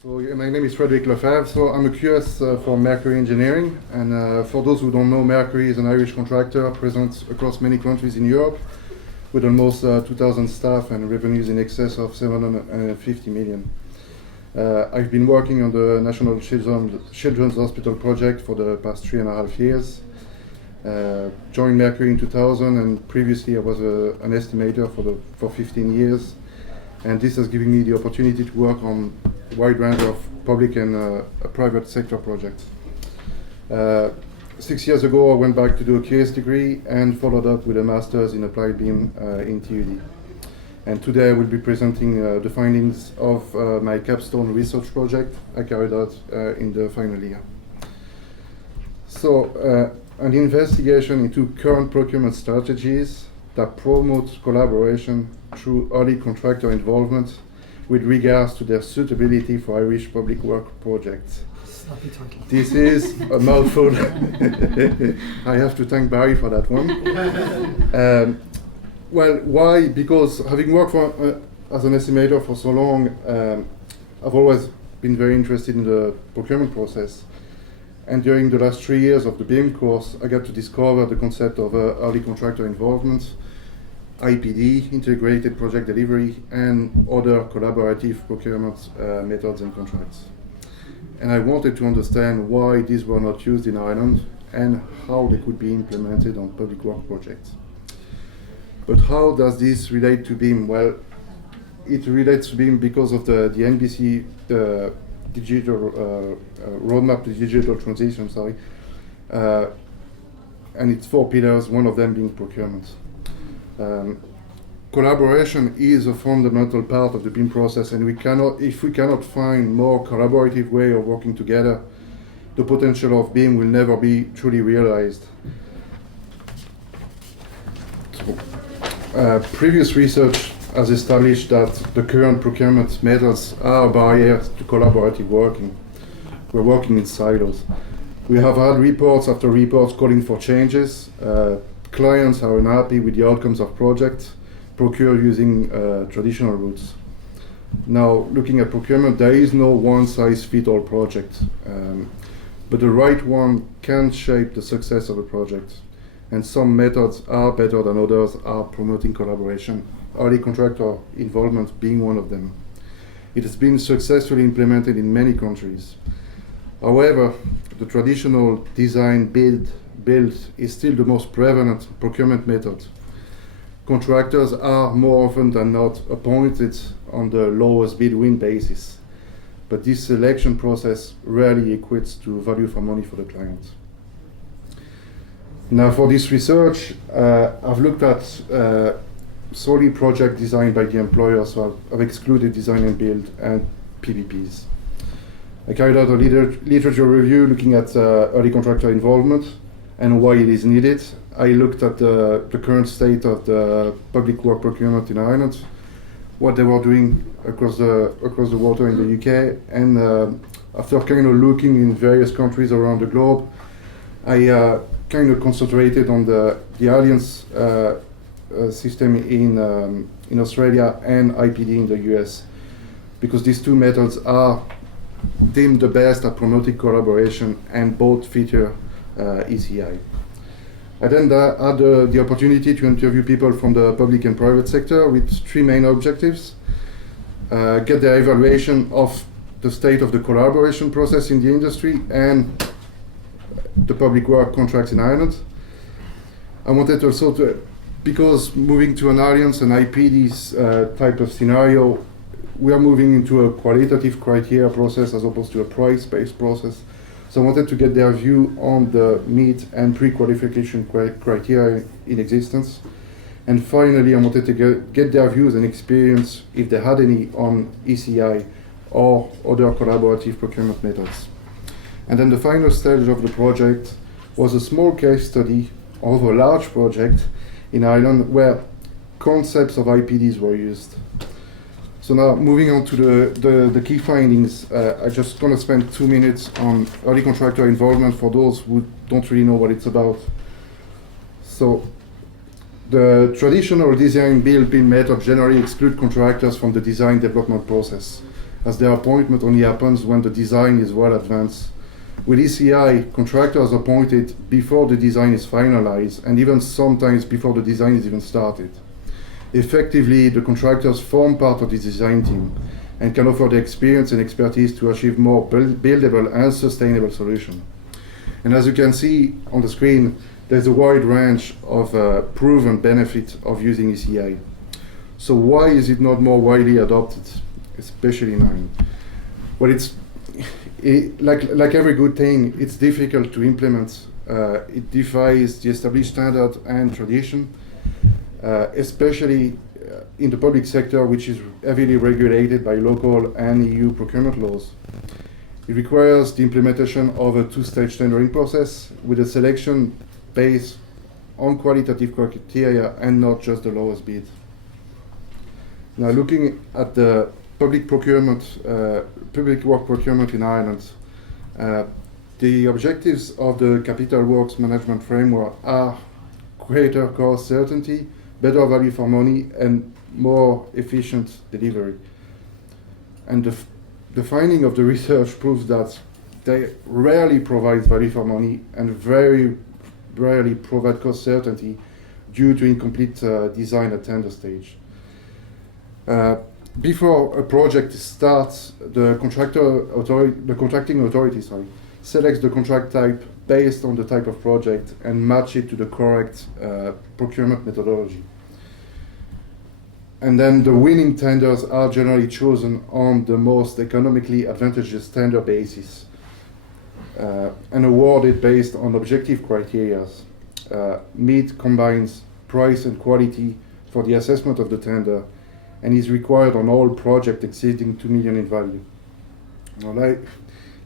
So my name is Frederic Lefebvre. So I'm a QS for Mercury Engineering, and for those who don't know, Mercury is an Irish contractor present across many countries in Europe, with almost 2,000 staff and revenues in excess of 750 million. I've been working on the National Children's Hospital project for the past 3.5 years. Joined Mercury in 2000, and previously I was an estimator for 15 years. And this has given me the opportunity to work on a wide range of public and private sector projects. 6 years ago, I went back to do a QS degree and followed up with a master's in applied BIM in TUD. And today I will be presenting the findings of my capstone research project I carried out in the final year. So, an investigation into current procurement strategies that promote collaboration through early contractor involvement with regards to their suitability for Irish public work projects. This is a mouthful. I have to thank Barry for that one. Well, why? Because having worked as an estimator for so long, I've always been very interested in the procurement process. And during the last 3 years of the BIM course, I got to discover the concept of early contractor involvement, IPD, integrated project delivery, and other collaborative procurement methods and contracts. And I wanted to understand why these were not used in Ireland and how they could be implemented on public work projects. But how does this relate to BIM? Well, it relates to BIM because of the NBC, the digital roadmap to digital transition, and its 4 pillars, one of them being procurement. Collaboration is a fundamental part of the BIM process, and if we cannot find more collaborative way of working together, the potential of BIM will never be truly realized. So, previous research has established that the current procurement methods are barriers to collaborative working. We're working in silos. We have had reports after reports calling for changes. Clients are unhappy with the outcomes of projects procured using traditional routes. Now, looking at procurement, there is no one-size-fits-all project, but the right one can shape the success of a project. And some methods are better than others are promoting collaboration, early contractor involvement being one of them. It has been successfully implemented in many countries. However, the traditional design build is still the most prevalent procurement method. Contractors are more often than not appointed on the lowest bid win basis, but this selection process rarely equates to value for money for the client. Now, for this research, I've looked at solely project designed by the employer, so I've excluded design and build and PPPs. I carried out a literature review looking at early contractor involvement and why it is needed. I looked at the current state of the public work procurement in Ireland, what they were doing across the water in the UK, and after kind of looking in various countries around the globe, I kind of concentrated on the Alliance system in Australia and IPD in the US, because these two methods are deemed the best at promoting collaboration, and both feature ECI. I then had the opportunity to interview people from the public and private sector with 3 main objectives: get their evaluation of the state of the collaboration process in the industry and the public work contracts in Ireland. I wanted also to, because moving to an Alliance and IPD's type of scenario, we are moving into a qualitative criteria process as opposed to a price-based process. So I wanted to get their view on the meet and pre-qualification criteria in existence. And finally, I wanted to get their views and experience, if they had any, on ECI or other collaborative procurement methods. And then the final stage of the project was a small case study of a large project in Ireland where concepts of IPDs were used. So now, moving on to the key findings, I'm just going to spend 2 minutes on early contractor involvement for those who don't really know what it's about. So, the traditional design build BIM method generally exclude contractors from the design development process, as their appointment only happens when the design is well advanced. With ECI, contractors are appointed before the design is finalized, and even sometimes before the design is even started. Effectively, the contractors form part of the design team and can offer the experience and expertise to achieve more buildable and sustainable solutions. And as you can see on the screen, there's a wide range of proven benefits of using ECI. So why is it not more widely adopted, especially now? Well, like every good thing, it's difficult to implement. It defies the established standard and tradition, especially in the public sector, which is heavily regulated by local and EU procurement laws. It requires the implementation of a two-stage tendering process with a selection based on qualitative criteria and not just the lowest bid. Now, looking at the public work procurement in Ireland, the objectives of the Capital Works Management Framework are greater cost certainty, better value for money, and more efficient delivery. And the finding of the research proves that they rarely provide value for money and very rarely provide cost certainty due to incomplete design at tender stage. Before a project starts, the contracting authority selects the contract type based on the type of project and match it to the correct procurement methodology. And then the winning tenders are generally chosen on the most economically advantageous tender basis and awarded based on objective criteria. MEET combines price and quality for the assessment of the tender and is required on all projects exceeding 2 million in value. Now,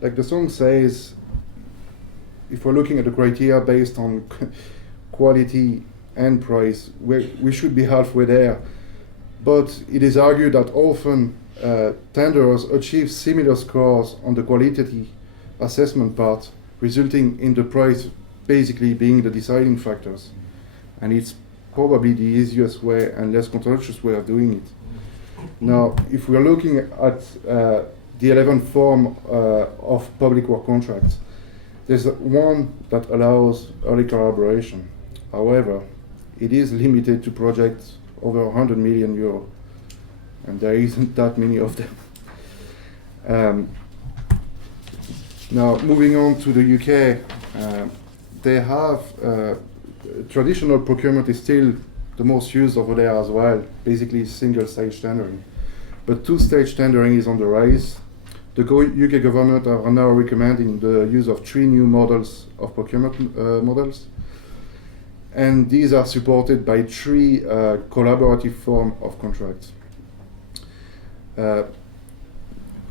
like the song says, if we're looking at the criteria based on quality and price, we should be halfway there. But it is argued that often tenders achieve similar scores on the qualitative assessment part, resulting in the price basically being the deciding factors. And it's probably the easiest way and less contentious way of doing it. Now, if we are looking at the 11th form of public work contracts, there's one that allows early collaboration. However, it is limited to projects over 100 million euro, and there isn't that many of them. Now, moving on to the UK, they have traditional procurement is still the most used over there as well, basically single-stage tendering. But two-stage tendering is on the rise. The UK government are now recommending the use of 3 new models of procurement models. And these are supported by 3 collaborative forms of contracts.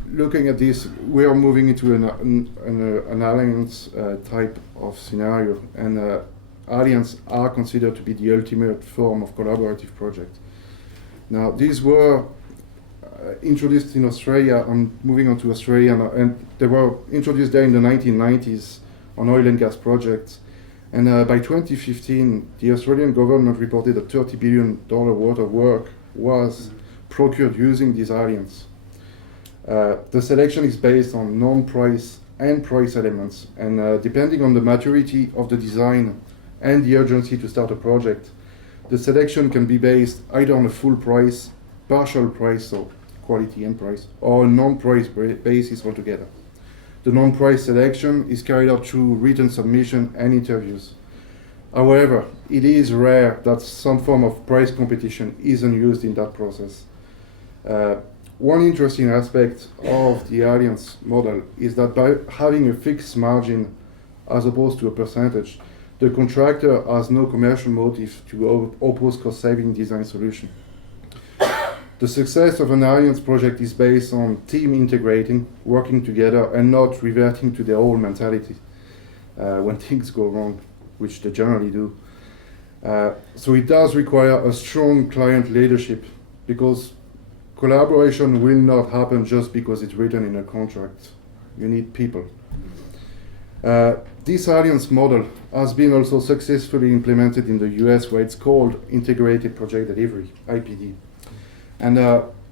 Looking at this, we are moving into an alliance type of scenario, and alliance are considered to be the ultimate form of collaborative project. Now, these were introduced in Australia. I'm moving on to Australia now, and they were introduced there in the 1990s on oil and gas projects. And by 2015, the Australian government reported that $30 billion worth of work was procured using these alliances. The selection is based on non-price and price elements, and depending on the maturity of the design and the urgency to start a project, the selection can be based either on a full price, partial price, so quality and price, or a non-price basis altogether. The non-price selection is carried out through written submission and interviews. However, it is rare that some form of price competition isn't used in that process. One interesting aspect of the alliance model is that by having a fixed margin as opposed to a percentage, the contractor has no commercial motive to oppose cost-saving design solution. The success of an alliance project is based on team integrating, working together, and not reverting to their old mentality when things go wrong, which they generally do. So it does require a strong client leadership, because collaboration will not happen just because it's written in a contract. You need people. This alliance model has been also successfully implemented in the US, where it's called Integrated Project Delivery, IPD. And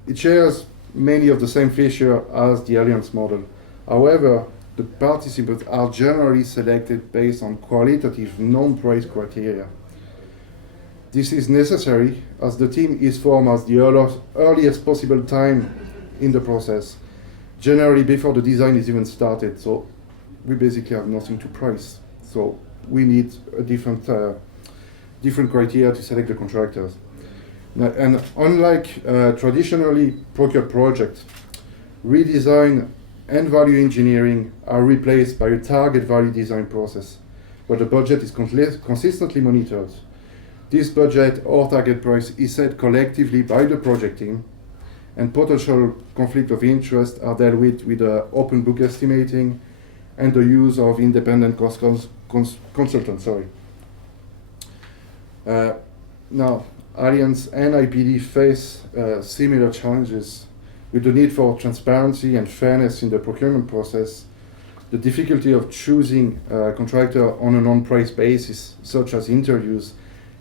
it shares many of the same features as the Alliance model. However, the participants are generally selected based on qualitative non-price criteria. This is necessary as the team is formed at the earliest possible time in the process, generally before the design is even started. So we basically have nothing to price. So we need a different criteria to select the contractors. Now, and unlike traditionally procured projects, redesign and value engineering are replaced by a target value design process, where the budget is consistently monitored. This budget or target price is set collectively by the project team, and potential conflict of interest are dealt with open book estimating and the use of independent cost consultants. Now, Alliance and IPD face similar challenges with the need for transparency and fairness in the procurement process, the difficulty of choosing a contractor on a non-price basis, such as interviews,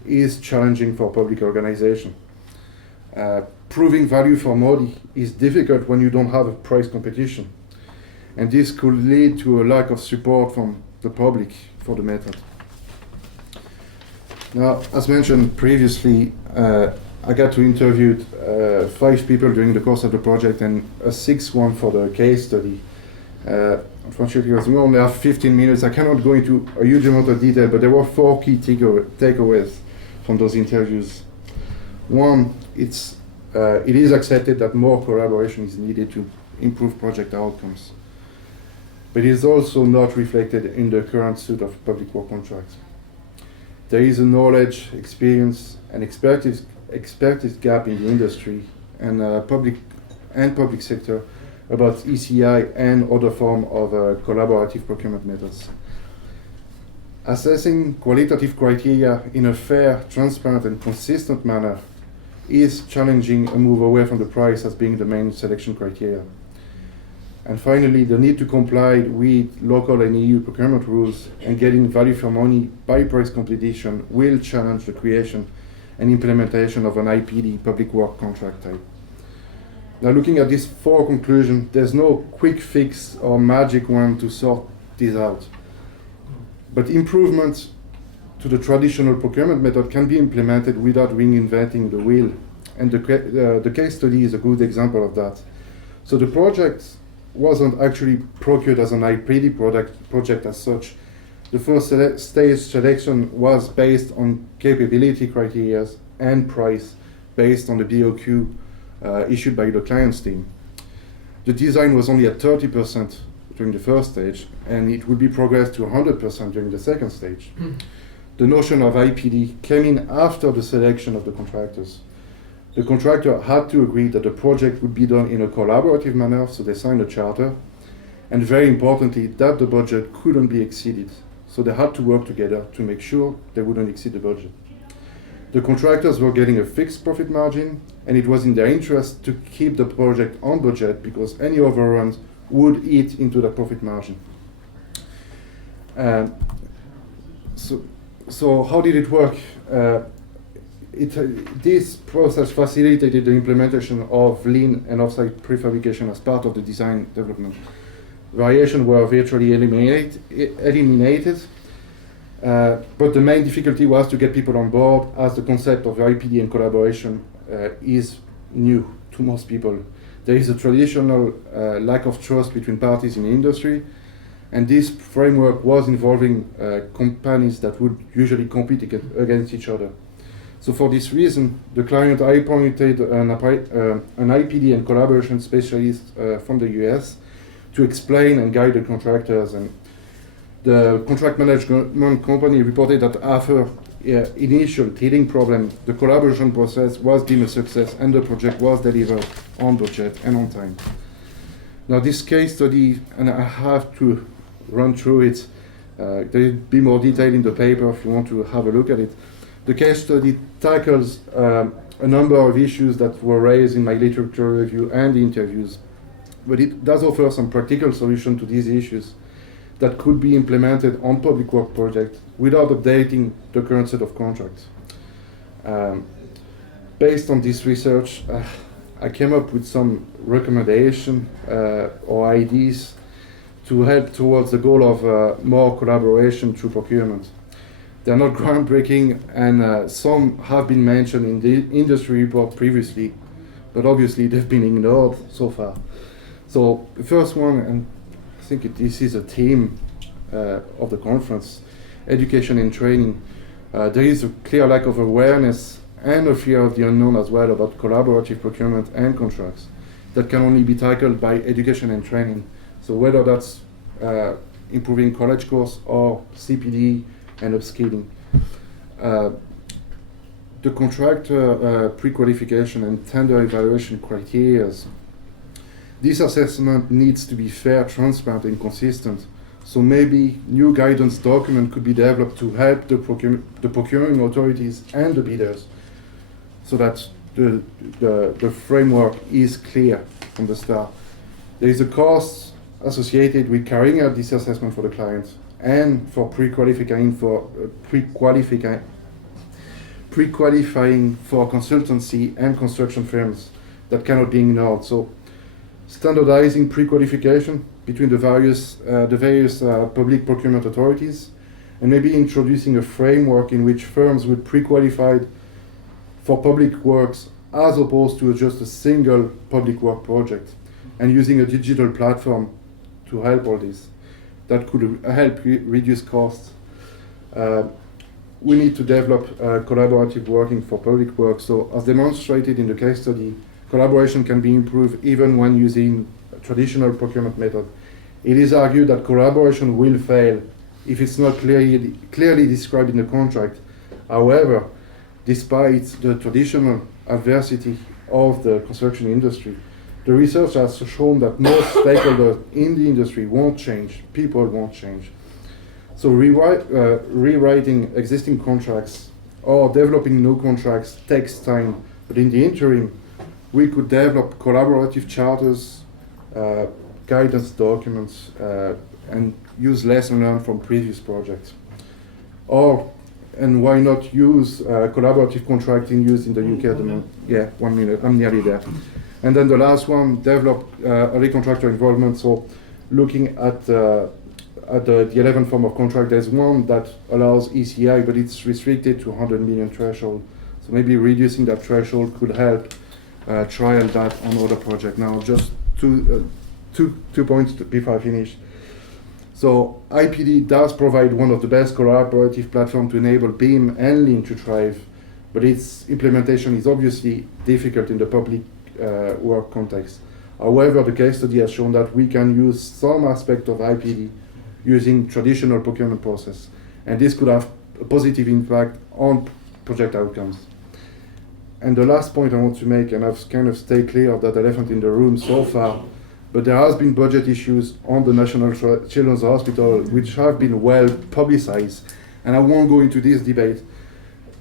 is challenging for public organization. Proving value for money is difficult when you don't have a price competition, and this could lead to a lack of support from the public for the method. Now, as mentioned previously, I got to interview 5 people during the course of the project and a 6th one for the case study. Unfortunately, because we only have 15 minutes, I cannot go into a huge amount of detail, but there were 4 key takeaways from those interviews. One, it is accepted that more collaboration is needed to improve project outcomes, but it is also not reflected in the current suite of public work contracts. There is a knowledge, experience, and expertise gap in the industry and public sector about ECI and other form of collaborative procurement methods. Assessing qualitative criteria in a fair, transparent, and consistent manner is challenging a move away from the price as being the main selection criteria. And finally, the need to comply with local and EU procurement rules and getting value for money by price competition will challenge the creation and implementation of an IPD public work contract type. Now, looking at these 4 conclusions, there's no quick fix or magic one to sort this out. But improvements to the traditional procurement method can be implemented without reinventing the wheel. And the case study is a good example of that. So the project wasn't actually procured as an IPD project as such. The first stage selection was based on capability criteria and price based on the BOQ issued by the client's team. The design was only at 30% during the first stage, and it would be progressed to 100% during the second stage. The notion of IPD came in after the selection of the contractors. The contractor had to agree that the project would be done in a collaborative manner, so they signed a charter, and very importantly, that the budget couldn't be exceeded. So they had to work together to make sure they wouldn't exceed the budget. The contractors were getting a fixed profit margin, and it was in their interest to keep the project on budget because any overruns would eat into the profit margin. So how did it work? This process facilitated the implementation of lean and offsite prefabrication as part of the design development. Variations were virtually eliminated, but the main difficulty was to get people on board, as the concept of IPD and collaboration is new to most people. There is a traditional lack of trust between parties in the industry, and this framework was involving companies that would usually compete against each other. So for this reason, the client appointed an IPD and collaboration specialist from the US to explain and guide the contractors. And the contract management company reported that after initial teething problem, the collaboration process was deemed a success and the project was delivered on budget and on time. Now this case study, and I have to run through it, there will be more detail in the paper if you want to have a look at it. The case study tackles a number of issues that were raised in my literature review and the interviews, but it does offer some practical solutions to these issues that could be implemented on public work projects without updating the current set of contracts. Based on this research, I came up with some recommendation or ideas to help towards the goal of more collaboration through procurement. They're not groundbreaking, and some have been mentioned in the industry report previously, but obviously they've been ignored so far. So the first one, and I think this is a theme of the conference, education and training. There is a clear lack of awareness and a fear of the unknown as well about collaborative procurement and contracts that can only be tackled by education and training. So whether that's improving college course or CPD and upskilling. The contractor pre-qualification and tender evaluation criteria. This assessment needs to be fair, transparent, and consistent. So maybe new guidance document could be developed to help the procuring authorities and the bidders, so that the framework is clear from the start. There is a cost associated with carrying out this assessment for the client and for pre-qualifying for consultancy and construction firms that cannot be ignored. So standardizing pre-qualification between the various public procurement authorities, and maybe introducing a framework in which firms would pre-qualify for public works as opposed to just a single public work project, and using a digital platform to help all this. That could help reduce costs. We need to develop collaborative working for public work. So as demonstrated in the case study, collaboration can be improved even when using a traditional procurement method. It is argued that collaboration will fail if it's not clearly described in the contract. However, despite the traditional adversity of the construction industry, the research has shown that most stakeholders in the industry won't change, people won't change. So rewriting existing contracts or developing new contracts takes time, but in the interim, we could develop collaborative charters, guidance documents, and use lessons learned from previous projects. And why not use collaborative contracting used in the UK at the moment? Yeah, 1 minute, I'm nearly there. And then the last one, develop early contractor involvement. So looking at the 11th form of contract, there's one that allows ECI, but it's restricted to 100 million threshold. So maybe reducing that threshold could help trial that on other projects. Now, just two points before I finish. So IPD does provide one of the best collaborative platforms to enable BIM and Lean to thrive, but its implementation is obviously difficult in the public work context. However, the case study has shown that we can use some aspect of IPD using traditional procurement process, and this could have a positive impact on project outcomes. And the last point I want to make, and I've kind of stayed clear of that elephant in the room so far, but there has been budget issues on the National Children's Hospital which have been well publicized, and I won't go into this debate,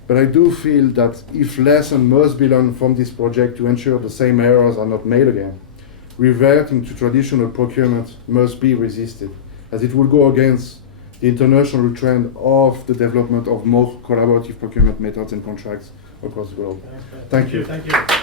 but I do feel that if lessons must be learned from this project to ensure the same errors are not made again, reverting to traditional procurement must be resisted, as it will go against the international trend of the development of more collaborative procurement methods and contracts across the globe. Thank you. Thank you.